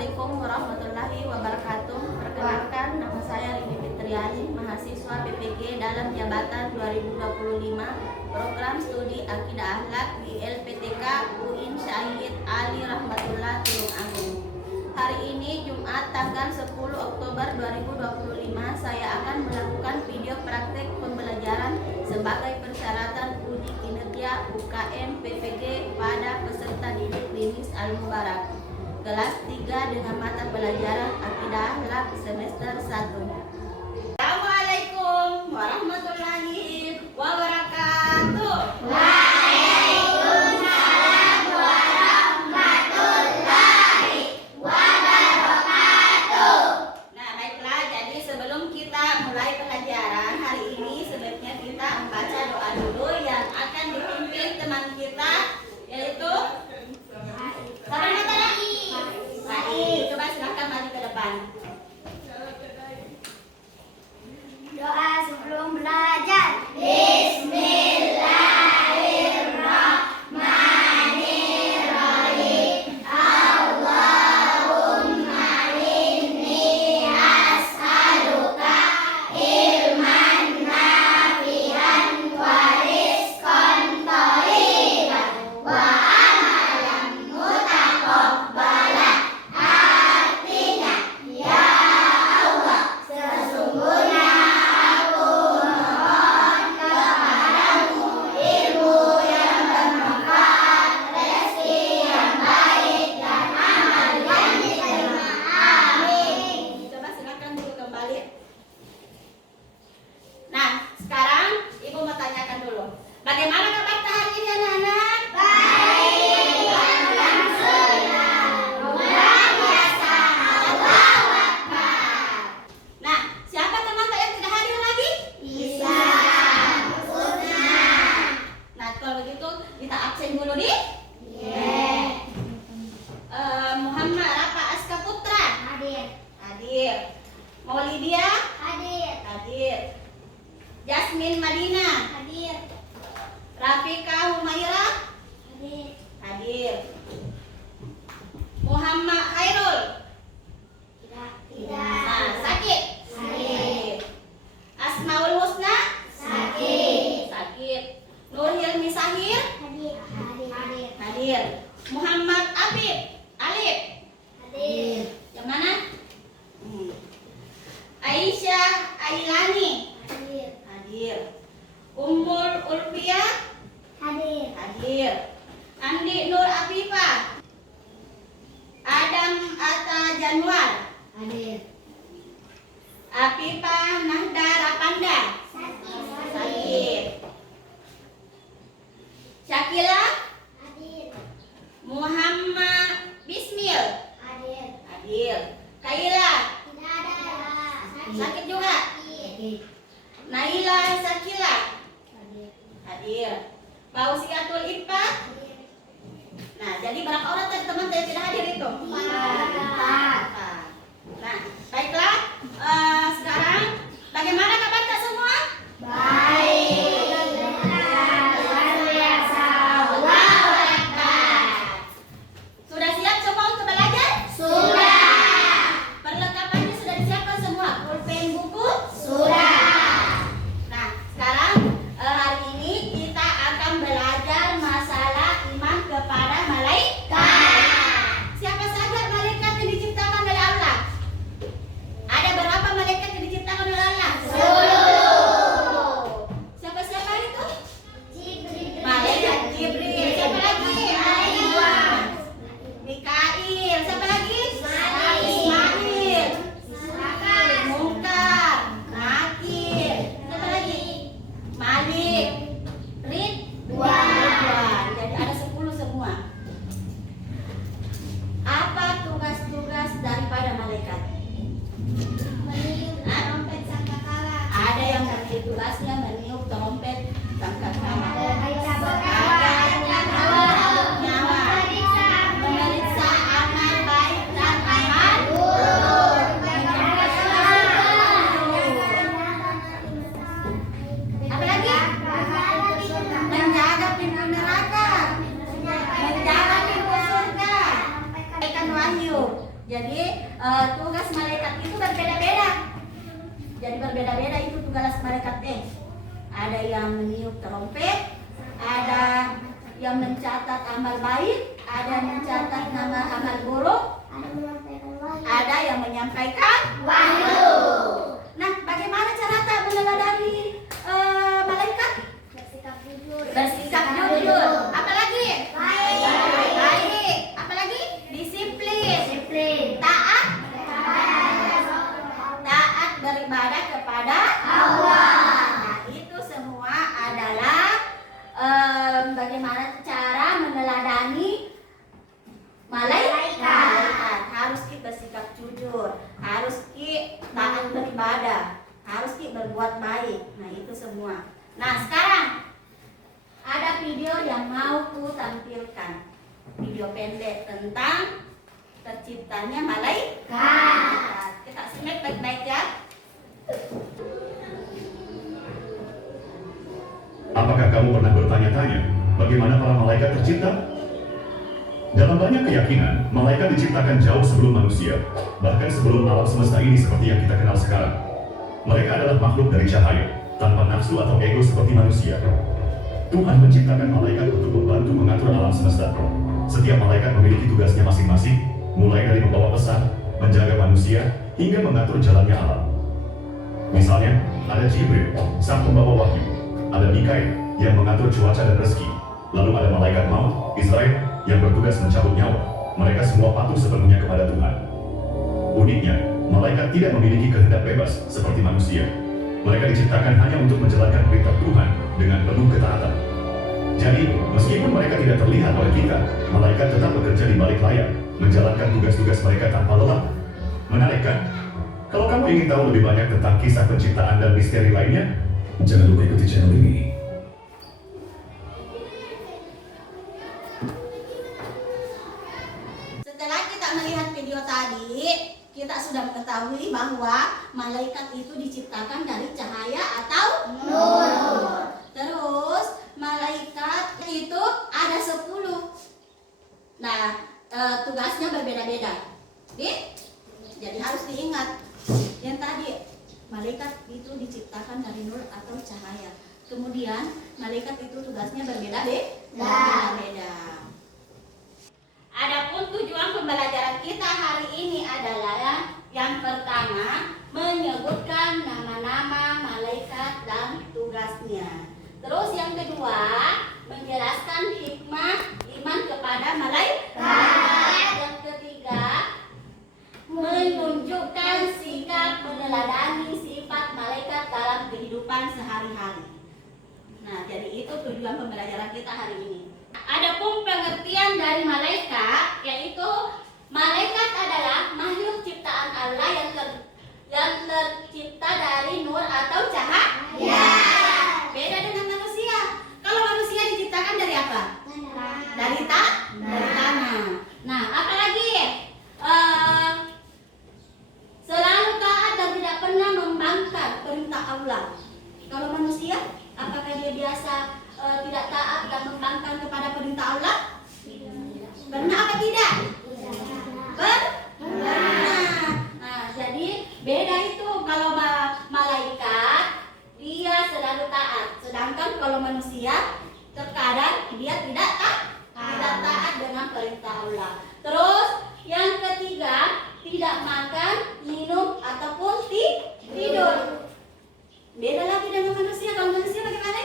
Assalamualaikum warahmatullahi wabarakatuh. Perkenalkan, nama saya Rini Fitriani, mahasiswa PPG dalam jabatan 2025 Program Studi Akidah Akhlak di LPTK UIN Syahid Ali Rahmatullah Tulung Agung. Hari ini Jumat tanggal 10 Oktober 2025 saya akan melakukan video praktek pembelajaran sebagai persyaratan uji kinerja UKM PPG pada peserta didik Limis Al-Mubarak kelas 3 dengan mata pelajaran Akidah Akhlak semester 1. Assalamualaikum warahmatullahi wabarakatuh. Waalaikumsalam warahmatullahi wabarakatuh. Nah, baiklah, jadi sebelum kita mulai pelajaran hari ini sebaiknya kita membaca doa dulu yang akan dipimpin teman kita, yaitu coba silakan maju ke depan. Doa sebelum belajar. Bismillahirrahmanirrahim. Allahumma inni as'aluka ilman nafi'an wa rizqan thayyiban wa amalan mutaqabbalan. Artinya, ya Allah, sesungguhnya aku mohon kepadamu ilmu yang bermanfaat, rezeki yang baik, dan amal yang diterima. Amin. Coba silakan dulu kembali. Nah, sekarang Ibu mau tanyakan dulu. Bagaimana kabar hari ini anak-anak? Baik, alhamdulillah, luar biasa. Allahu Akbar. Nah, siapa teman yang tidak hadir lagi? Bisa, Husna. Nah, kalau begitu kita absen dulu nih. Ye. Muhammad Rafa Aska Putra Hadir. hadir. Maulidia Hadir. hadir. Jasmine Madina, Hadir. Rafika Humaira Hadir. hadir. Muhammad Khairul Tidak. nah, sakit. Hadir. Asmaul Husna Sakit. sakit. Nur Hilmi Sahir Hadir. Hadir. hadir. Muhammad Alif Hadir. yang mana? Aisyah Ailani Hadir. hadir. Ummul Ulfiyah Hadir. hadir. Andi Nur Afifah, Adam Atta Januar, Hadir. Afifah Nahda Rapanda sakit. Syakila Hadir. Muhammad Bismil Hadir. hadir. Kaila Tidak ada. sakit juga. Sakit. Naila Sakila Hadir. hadir. Fauziatul Ifa. Nah, jadi berapa orang tadi teman yang tidak hadir itu? Empat. Nah, baiklah. Sekarang bagaimana kabar kak semua? Baik. Luar biasa. Allahu Akbar. Sudah siap semua untuk belajar? Sudah. Perlengkapannya sudah disiapkan semua? Pulpen, buku? Sudah. Nah, sekarang hari ini kita akan belajar masalah iman kepada malaikat. Siapa saja malaikat yang diciptakan oleh Allah? Ada berapa malaikat yang diciptakan oleh Allah? 10. Siapa-siapa itu? Jibril. Malaikat Jibril. Siapa lagi? Ridwan. Mikail. Siapa lagi? Ismail. Munkar. Nakir. Siapa lagi? Malik. Ridwan. Jadi ada 10 semua. Apa tugas-tugas daripada malaikat? Trompet sangkakala. Ada yang nanti tugasnya meniup trompet sangkakala. Nyawa. Memeriksa amal baik dan amal buruk. Apa lagi? Menjaga pintu neraka. Menjaga pintu surga. Wahyu. Jadi tugas malaikat itu berbeda-beda. Jadi berbeda-beda itu tugas malaikat. Ada yang meniup trompet, ada yang mencatat amal baik, ada yang mencatat nama amal buruk, ada yang menyampaikan wahyu. Nah, bagaimana cara tak meneladani malaikat? Bersikap jujur. Apalagi? Baik. Apalagi? Disiplin. Taat beribadah kepada Allah. Nah, itu semua adalah bagaimana cara meneladani malaikat. Harus kita bersikap jujur, harus kita taat beribadah, harus kita berbuat baik. Nah, itu semua. Nah, sekarang ada video yang mau ku tampilkan. Video pendek tentang terciptanya malaikat. Kita simak baik-baik ya. Apakah kamu pernah bertanya-tanya bagaimana para malaikat tercipta? Dalam banyak keyakinan, malaikat diciptakan jauh sebelum manusia, bahkan sebelum alam semesta ini seperti yang kita kenal sekarang. Mereka adalah makhluk dari cahaya, tanpa nafsu atau ego seperti manusia. Tuhan menciptakan malaikat untuk membantu mengatur alam semesta. Setiap malaikat memiliki tugasnya masing-masing, mulai dari membawa pesan, menjaga manusia, hingga mengatur jalannya alam. Misalnya, ada Jibril, sang pembawa wahyu. Ada Mikael, yang mengatur cuaca dan rezeki. Lalu ada malaikat maut, Israel, yang bertugas mencabut nyawa. Mereka semua patuh sepenuhnya kepada Tuhan. Uniknya, malaikat tidak memiliki kehendak bebas seperti manusia. Mereka diciptakan hanya untuk menjalankan perintah Tuhan dengan penuh ketaatan. Jadi, meskipun mereka tidak terlihat oleh kita, malaikat tetap bekerja di balik layar, menjalankan tugas-tugas mereka tanpa lelah. Menarik kan? Kalau kamu ingin tahu lebih banyak tentang kisah penciptaan dan misteri lainnya, jangan lupa ikuti channel ini. Setelah kita melihat video tadi, kita sudah mengetahui bahwa malaikat itu diciptakan dari cahaya atau nur. Terus malaikat itu ada 10. Nah, tugasnya berbeda-beda. Jadi harus diingat yang tadi, malaikat itu diciptakan dari nur atau cahaya. Kemudian malaikat itu tugasnya berbeda-beda. Adapun tujuan pembelajaran kita hari ini adalah yang pertama, menyebutkan nama-nama malaikat dan tugasnya. Terus yang kedua, menjelaskan hikmah iman kepada malaikat. Yang ketiga, menunjukkan sikap meneladani sifat malaikat dalam kehidupan sehari-hari. Nah, jadi itu tujuan pembelajaran kita hari ini. Adapun pengertian dari malaikat, yaitu malaikat adalah makhluk ciptaan Allah yang tercipta dari nur atau cahaya. Beda dengan manusia. Kalau manusia diciptakan dari apa? Dari tanah. Nah, apalagi selalu taat dan tidak pernah membangkang perintah Allah. Kalau manusia, apakah dia biasa tidak taat dan membangkang kepada perintah Allah? Pernah apa tidak? Pernah. Nah, jadi beda itu. Kalau malaikat dia selalu taat, sedangkan kalau manusia terkadang dia tidak taat dengan perintah Allah. Terus yang ketiga, tidak makan, minum ataupun tidur. Beda lagi dengan manusia. Kalau manusia bagaimana?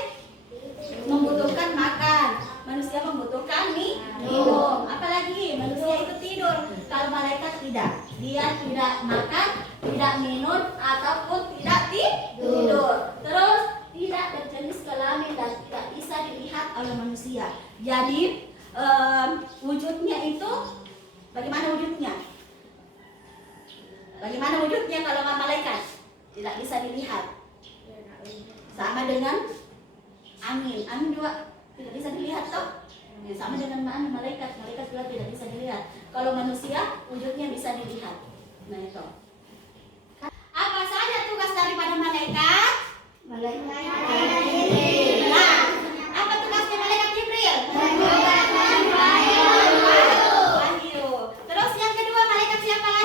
Membutuhkan makan, manusia membutuhkan minum. Apalagi manusia itu tidur. Kalau malaikat tidak, dia tidak makan, tidak minum ataupun tidak tidur. Terus tidak berjenis kelamin dan tidak bisa dilihat oleh manusia. Jadi wujudnya itu bagaimana wujudnya? Bagaimana wujudnya kalau malaikat? Tidak bisa dilihat. Sama dengan angin. Angin juga tidak bisa dilihat toh. Sama dengan malaikat. Malaikat juga tidak bisa dilihat. Kalau manusia wujudnya bisa dilihat. Nah itu. Apa saja tugas daripada malaikat? Nah, apa tugasnya malaikat Jibril? Wahyu. Terus yang kedua malaikat siapa lagi?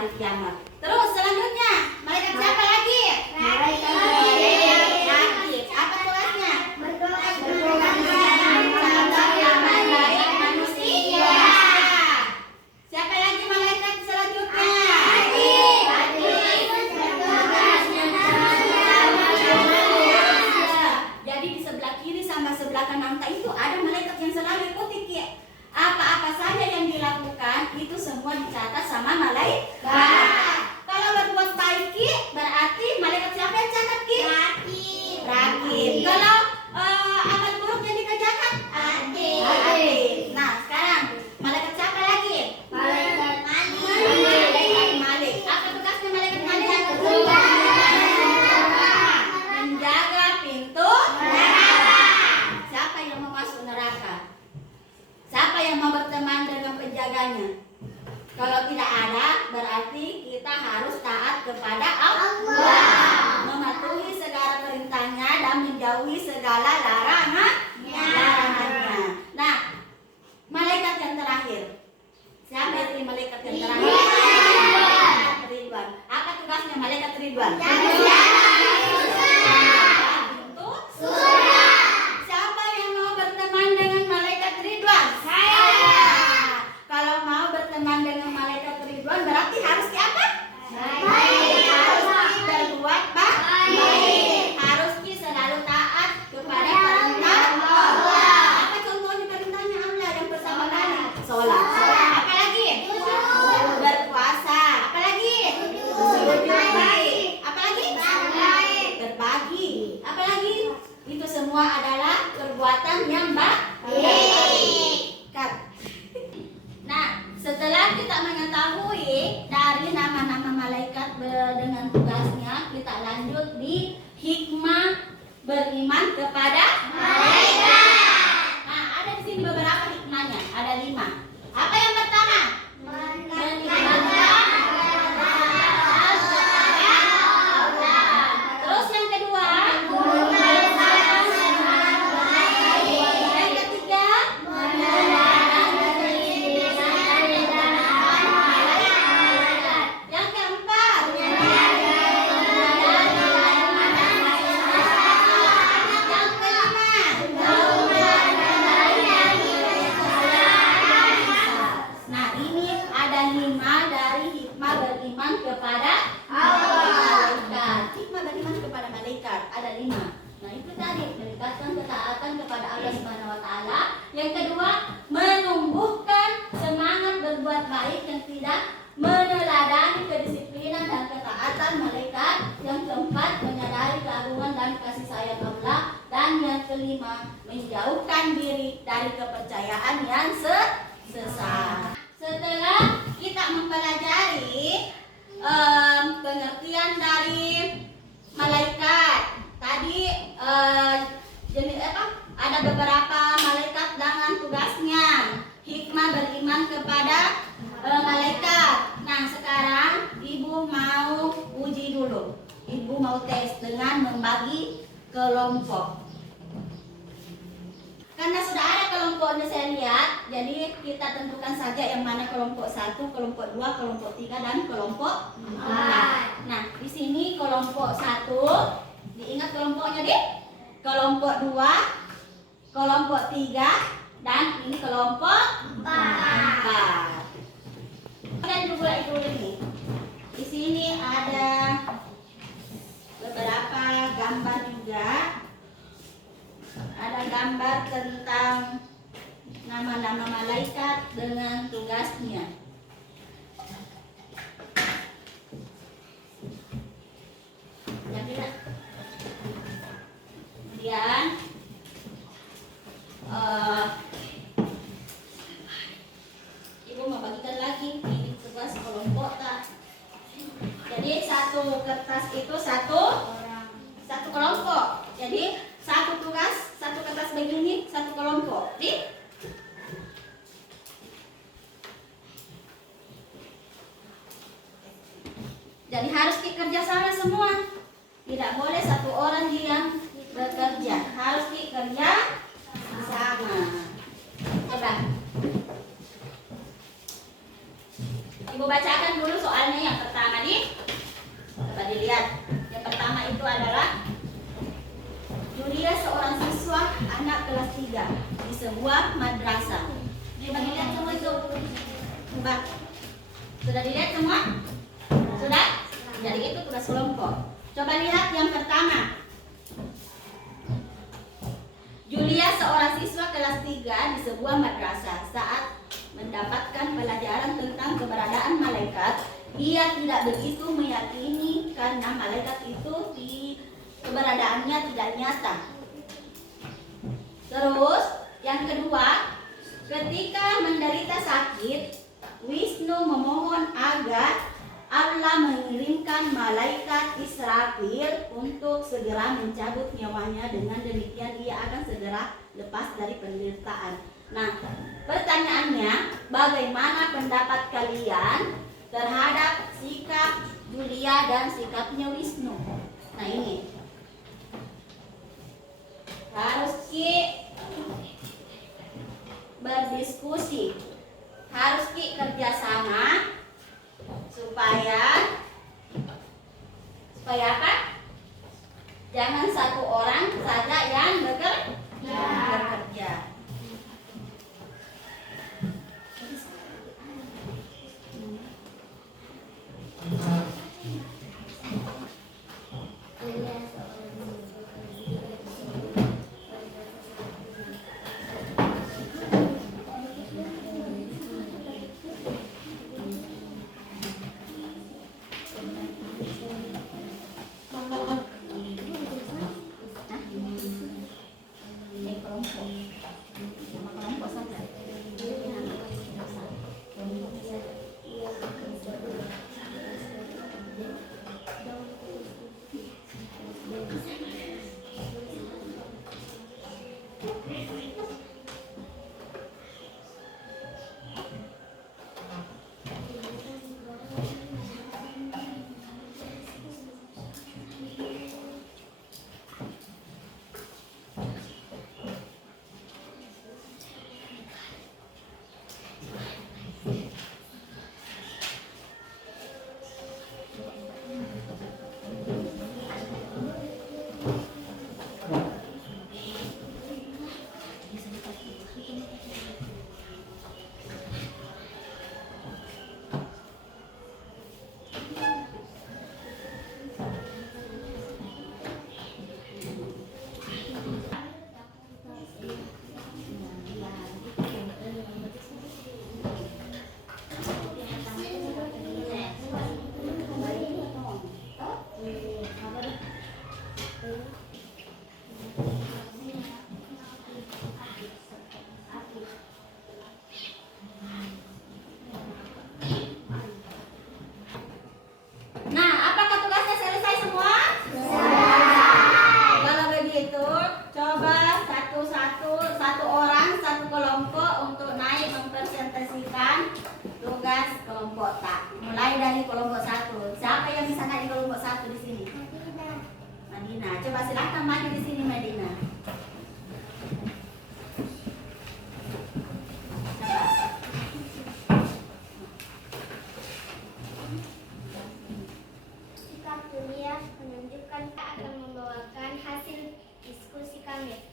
hari kiamat. Terus selanjutnya, malaikat siapa lagi? Malaikat Rakib. Apa tugasnya? berdoa Mencatat amal baik manusia. Siapa lagi malaikat selanjutnya? Jadi di sebelah kiri sama sebelah kanan itu ada malaikat yang selalu ikuti Ki. Apa-apa saja yang dilakukan itu semua dicatat sama malaikat. Kalau berbuat baik Ki, berarti malaikat siapa yang catat Ki? Rakib. Kalau amal buruk yang dikerjakan? Atid. Nah, sekarang malaikat siapa lagi? Malaikat Malik. Apa tugasnya malaikat Malik? Menjaga pintu neraka. Siapa yang mau masuk neraka? Siapa yang mau berteman dengan penjaganya? Kalau tidak ada, berarti kita harus taat kepada Allah, mematuhi segala perintahnya dan menjauhi segala larangannya. Nah, malaikat yang terakhir. Siapa itu malaikat yang terakhir? Malaikat Ridwan. Apa tugasnya malaikat Ridwan? Siapa yang mau berteman dengan malaikat Ridwan? Kalau mau berteman dengan malaikat Ridwan berarti harus apa? Harus berbuat baik. Harus selalu taat kepada perintah Allah. Apa contohnya perintahnya Allah? Yang pertama kali sholat. Apa lagi? Berpuasa. Apa lagi? Sujud baik. Apa lagi? Berbagi. Apa lagi? Itu semua adalah perbuatan yang baik. Nah, setelah kita mengetahui dari nama-nama malaikat dengan tugasnya, kita lanjut di hikmah beriman kepada malaikat. Nah, ada di sini beberapa hikmahnya, ada 5. Apa yang pertama? Menimbulkan terus yang kedua? Yang ketiga? Yang keempat? Yang kelima? Nah, ini ada 5 dari hikmah beriman kepada malaikat. Hikmah beriman kepada malaikat ada 5. Nah, itu tadi meningkatkan ketaatan kepada Allah Subhanahu wa taala. Yang kedua, menumbuhkan semangat berbuat baik yang tidak meneladani kedisiplinan dan ketaatan malaikat. Yang keempat, menyadari keagungan dan kasih sayang Allah. Dan yang kelima, menjauhkan diri dari kepercayaan yang sesat. Setelah kita mempelajari pengertian dari malaikat, tadi jenis ada beberapa malaikat dengan tugasnya, hikmah beriman kepada malaikat. Nah, sekarang ibu mau uji dulu. Ibu mau tes dengan membagi kelompok. Karena sudah ada kelompoknya saya lihat, jadi kita tentukan saja yang mana kelompok 1, kelompok 2, kelompok 3 dan kelompok 4. Nah, di sini kelompok 1, diingat kelompoknya deh. Kelompok 2, kelompok 3 dan ini kelompok 4. Dan juga itu ini. Di sini ada beberapa gambar juga. Ada gambar tentang nama-nama malaikat dengan tugasnya. Jadilah. Kemudian ibu mau bagikan lagi ini tugas kelompok tak. Jadi satu kertas itu satu kelompok. Jadi satu tugas, satu kertas begini, satu kelompok. Jadi harus kerja sama semua. Tidak boleh satu orang yang bekerja, harus kerja sama. Coba. Ibu Ibu bacakan dulu soalnya yang pertama nih. Coba dilihat. Yang pertama itu adalah Julia seorang siswa anak kelas 3 di sebuah madrasah. Coba dilihat semua itu. Coba. Sudah dilihat semua? Sudah? Jadi itu tugas kelompok. Coba lihat yang pertama. Julia seorang siswa kelas 3 di sebuah madrasah. Saat mendapatkan pelajaran tentang keberadaan malaikat, ia tidak begitu meyakini karena malaikat itu keberadaannya tidak nyata. Terus yang kedua, ketika menderita sakit, Wisnu memohon agar Allah mengirimkan malaikat Israfil untuk segera mencabut nyawanya. Dengan demikian ia akan segera lepas dari penderitaan. Nah, pertanyaannya, bagaimana pendapat kalian terhadap sikap Julia dan sikapnya Wisnu? Nah ini harus berdiskusi, harus kerjasama supaya apa? Jangan satu orang saja yang bekerja. Coba silakan maju di sini, Madina. Sikap Julia menunjukkan akan membawakan hasil diskusi kami.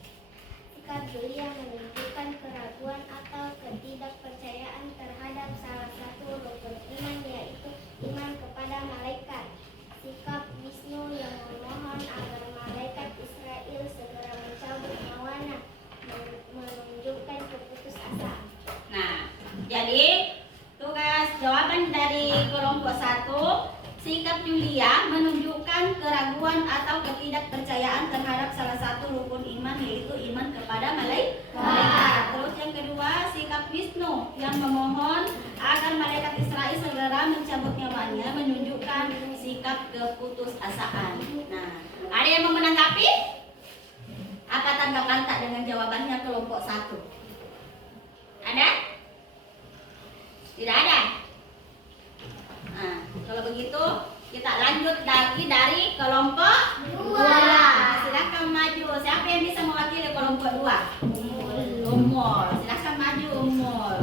Sikap Julia menunjukkan keraguan atau ketidakpercayaan terhadap salah satu rukun iman, yaitu iman kepada malaikat. Sikap Wisnu yang memohon agar malaikat Israel segera mencabut nyawanya menunjukkan keputusasaan. Nah, jadi tugas jawaban dari kelompok 1, sikap Julia menunjukkan keraguan atau ketidakpercayaan terhadap salah satu rukun iman, yaitu iman kepada malaikat. Terus yang kedua, sikap Wisnu yang memohon agar malaikat Israel segera mencabut nyawanya menunjukkan sikap keputusasaan. Nah, ada yang mau menanggapi? Apa tanggapan tak dengan jawabannya kelompok 1? Ada? Tidak ada? Nah, kalau begitu kita lanjut lagi dari kelompok 2. Silakan maju. Siapa yang bisa mewakili kelompok 2? Umul. Silakan maju, Umul.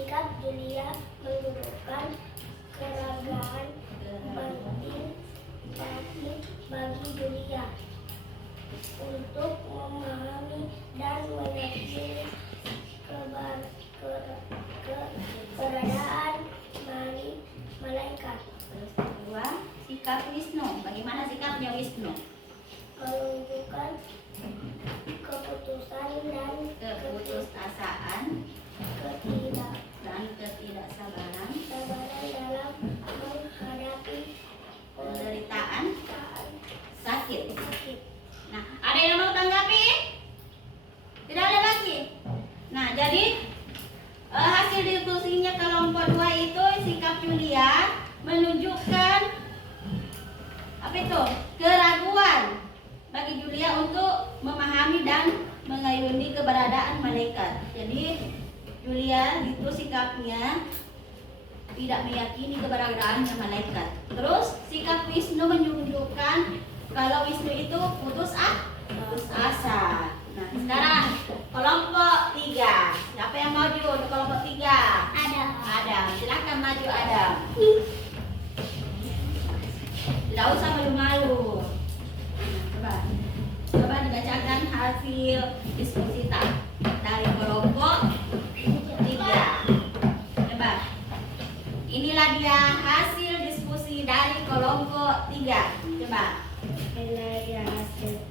Sikap Julia menunjukkan keragaan bagi Julia untuk memahami dan meyakini keberadaan malaikat. Terus kedua, sikap Wisnu. Bagaimana sikapnya Wisnu? Menunjukkan keputusan dan Keputusasaan dan ketidaksabaran dalam menghadapi penderitaan sakit. sakit. Nah, ada yang mau tanggapi? Tidak ada lagi. Nah, jadi hasil diskusinya kelompok 2 itu sikap Julia menunjukkan apa itu? Keraguan bagi Julia untuk memahami dan mengayuni keberadaan malaikat. Jadi Julia itu sikapnya tidak meyakini keberadaannya malaikat. Terus sikap Wisnu menunjukkan kalau Wisnu itu putus asa. Nah, sekarang kelompok 3. Siapa yang maju di kelompok 3? Adam. Silakan maju Adam. Tidak usah malu-malu. Nah, coba dibacakan hasil diskusi dari kelompok 3. Coba. Inilah dia hasil diskusi dari kelompok 3. Coba. Inilah dia hasil.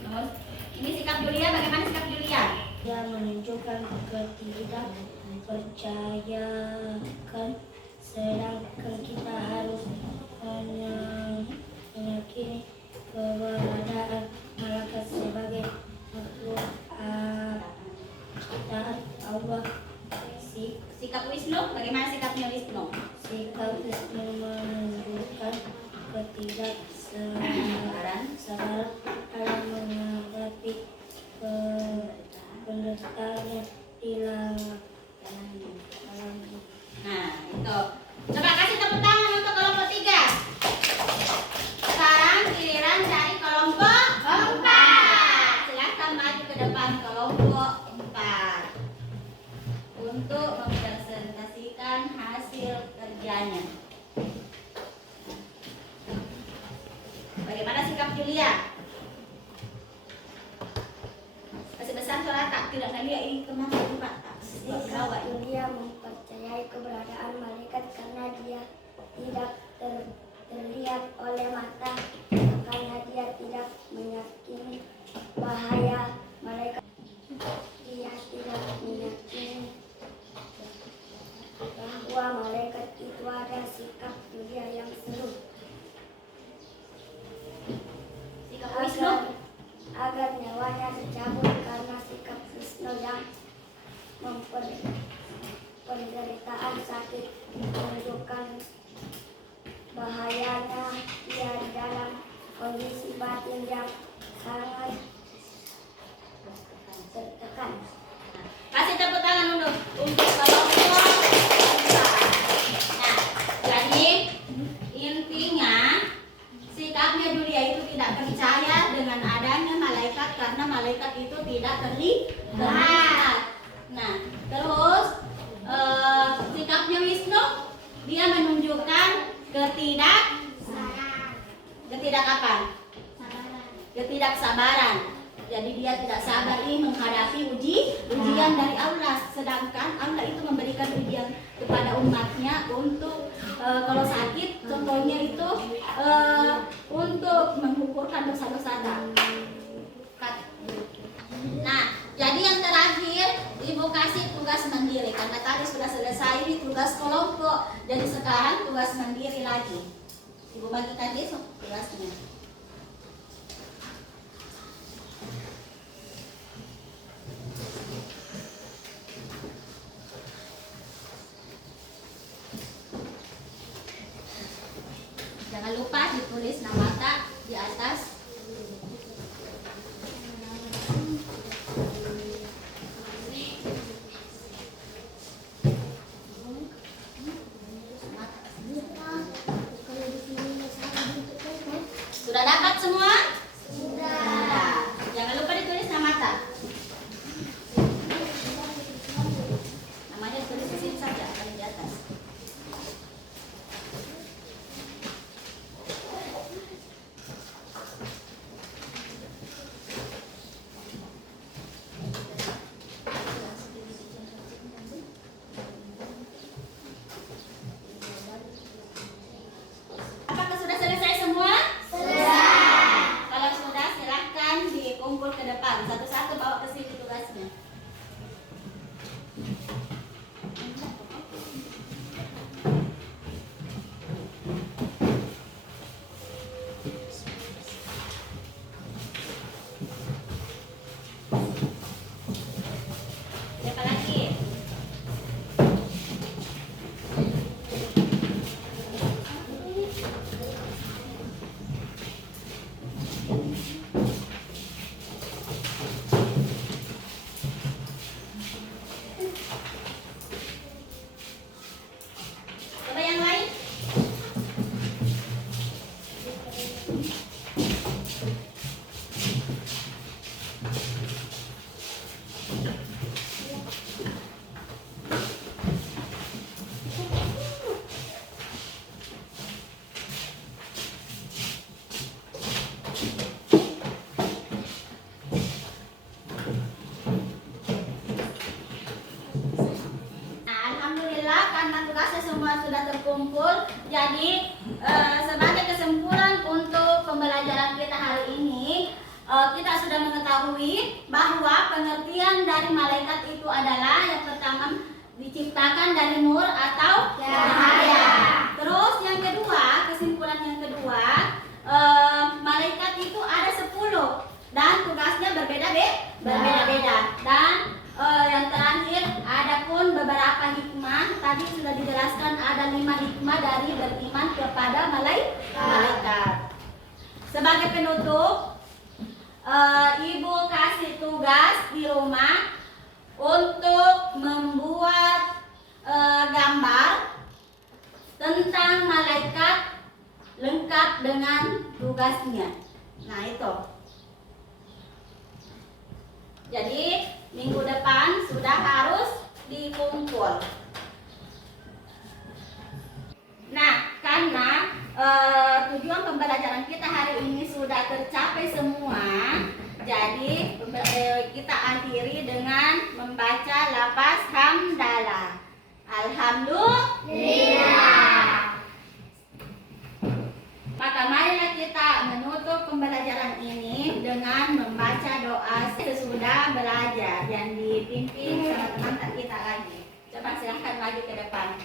Terus, ini sikap Julia, bagaimana sikap Julia? Dia menunjukkan ketidakpercayaan, sedangkan kita harus meyakini keberadaan malaikat sebagai makhluk taat Allah. Sikap Wisnu, bagaimana sikapnya Wisnu? Sikap Wisnu menunjukkan ketidaksabaran dalam menghadapi penderitaan hilang. Nah, itu. Coba kasih tepuk tangan untuk kelompok 3. Sekarang giliran dari kelompok 4. Silakan maju ke depan kelompok 4 untuk mempresentasikan hasil kerjanya. Bagaimana sikap Julia? Kasih besar suara tak tidak tadi ini kemana Pak? Sikap Julia mempercayai keberadaan malaikat karena dia tidak terlihat oleh mata, makanya dia tidak meyakini bahaya malaikat. Dia tidak meyakini bahwa malaikat itu ada. Sikap Julia yang seru Sikap Wisnu. agar nyawanya dicabut karena sikap Wisnu yang penderitaan sakit menunjukkan bahayanya dia dalam kondisi batin yang sangat tertekan. Kasih tepuk tangan dulu untuk kelompok 4. Nah, jadi intinya sikapnya Julia itu tidak percaya dengan adanya malaikat karena malaikat itu tidak terlihat. Nah, terus sikapnya Wisnu, dia menunjukkan ketidaksabaran. Jadi dia tidak sabar menghadapi ujian dari Allah. Sedangkan Allah itu memberikan ujian kepada umatnya untuk kalau sakit, contohnya itu untuk mengukurkan dosa-dosa. Nah, jadi yang terakhir Ibu kasih tugas mandiri karena tadi sudah selesai ini tugas kelompok. Jadi sekarang tugas mandiri lagi. Ibu bagikan dia tugasnya. Jangan lupa ditulis nama tak di atas. Sudah dapat semua? Sudah. Jangan lupa ditulis nama tak. karena tugasnya semua sudah terkumpul. Jadi sebagai kesimpulan untuk pembelajaran kita hari ini, kita sudah mengetahui bahwa pengertian dari malaikat itu adalah yang pertama diciptakan dari nur atau cahaya. Terus yang kedua, kesimpulan yang kedua, malaikat itu ada 10 dan tugasnya berbeda-beda. Dan yang terakhir, ada pun beberapa hikmah. Tadi sudah dijelaskan ada 5 hikmah dari beriman kepada malaikat. Sebagai penutup, Ibu kasih tugas di rumah untuk membuat gambar tentang malaikat lengkap dengan tugasnya. Nah itu. Jadi minggu depan sudah harus dikumpul. Nah, karena tujuan pembelajaran kita hari ini sudah tercapai semua, jadi kita akhiri dengan membaca lafaz hamdalah. Alhamdulillah. Maka marilah kita menutup pembelajaran ini dengan membaca doa sesudah belajar yang dipimpin sama teman kita lagi. Coba silahkan maju ke depan.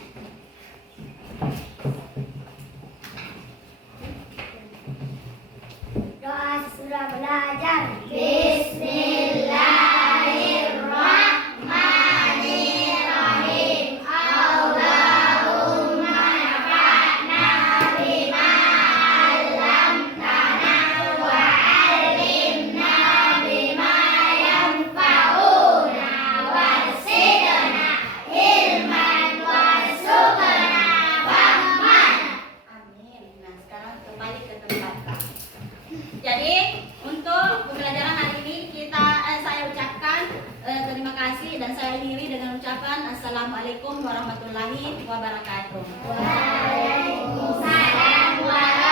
Doa sesudah belajar. Bismillahirrahmanirrahim. Allahumma nafa'na bima 'allamtana wa 'allimna bima yanfa'una warzuqna ilman warzuqna fahman. Amin. Nah, sekarang kembali ke tempat Pak. Jadi untuk pembelajaran hari ini saya ucapkan terima kasih dan saya akhiri dengan ucapan Assalamualaikum warahmatullahi wabarakatuh. Waalaikumsalam warahmatullahi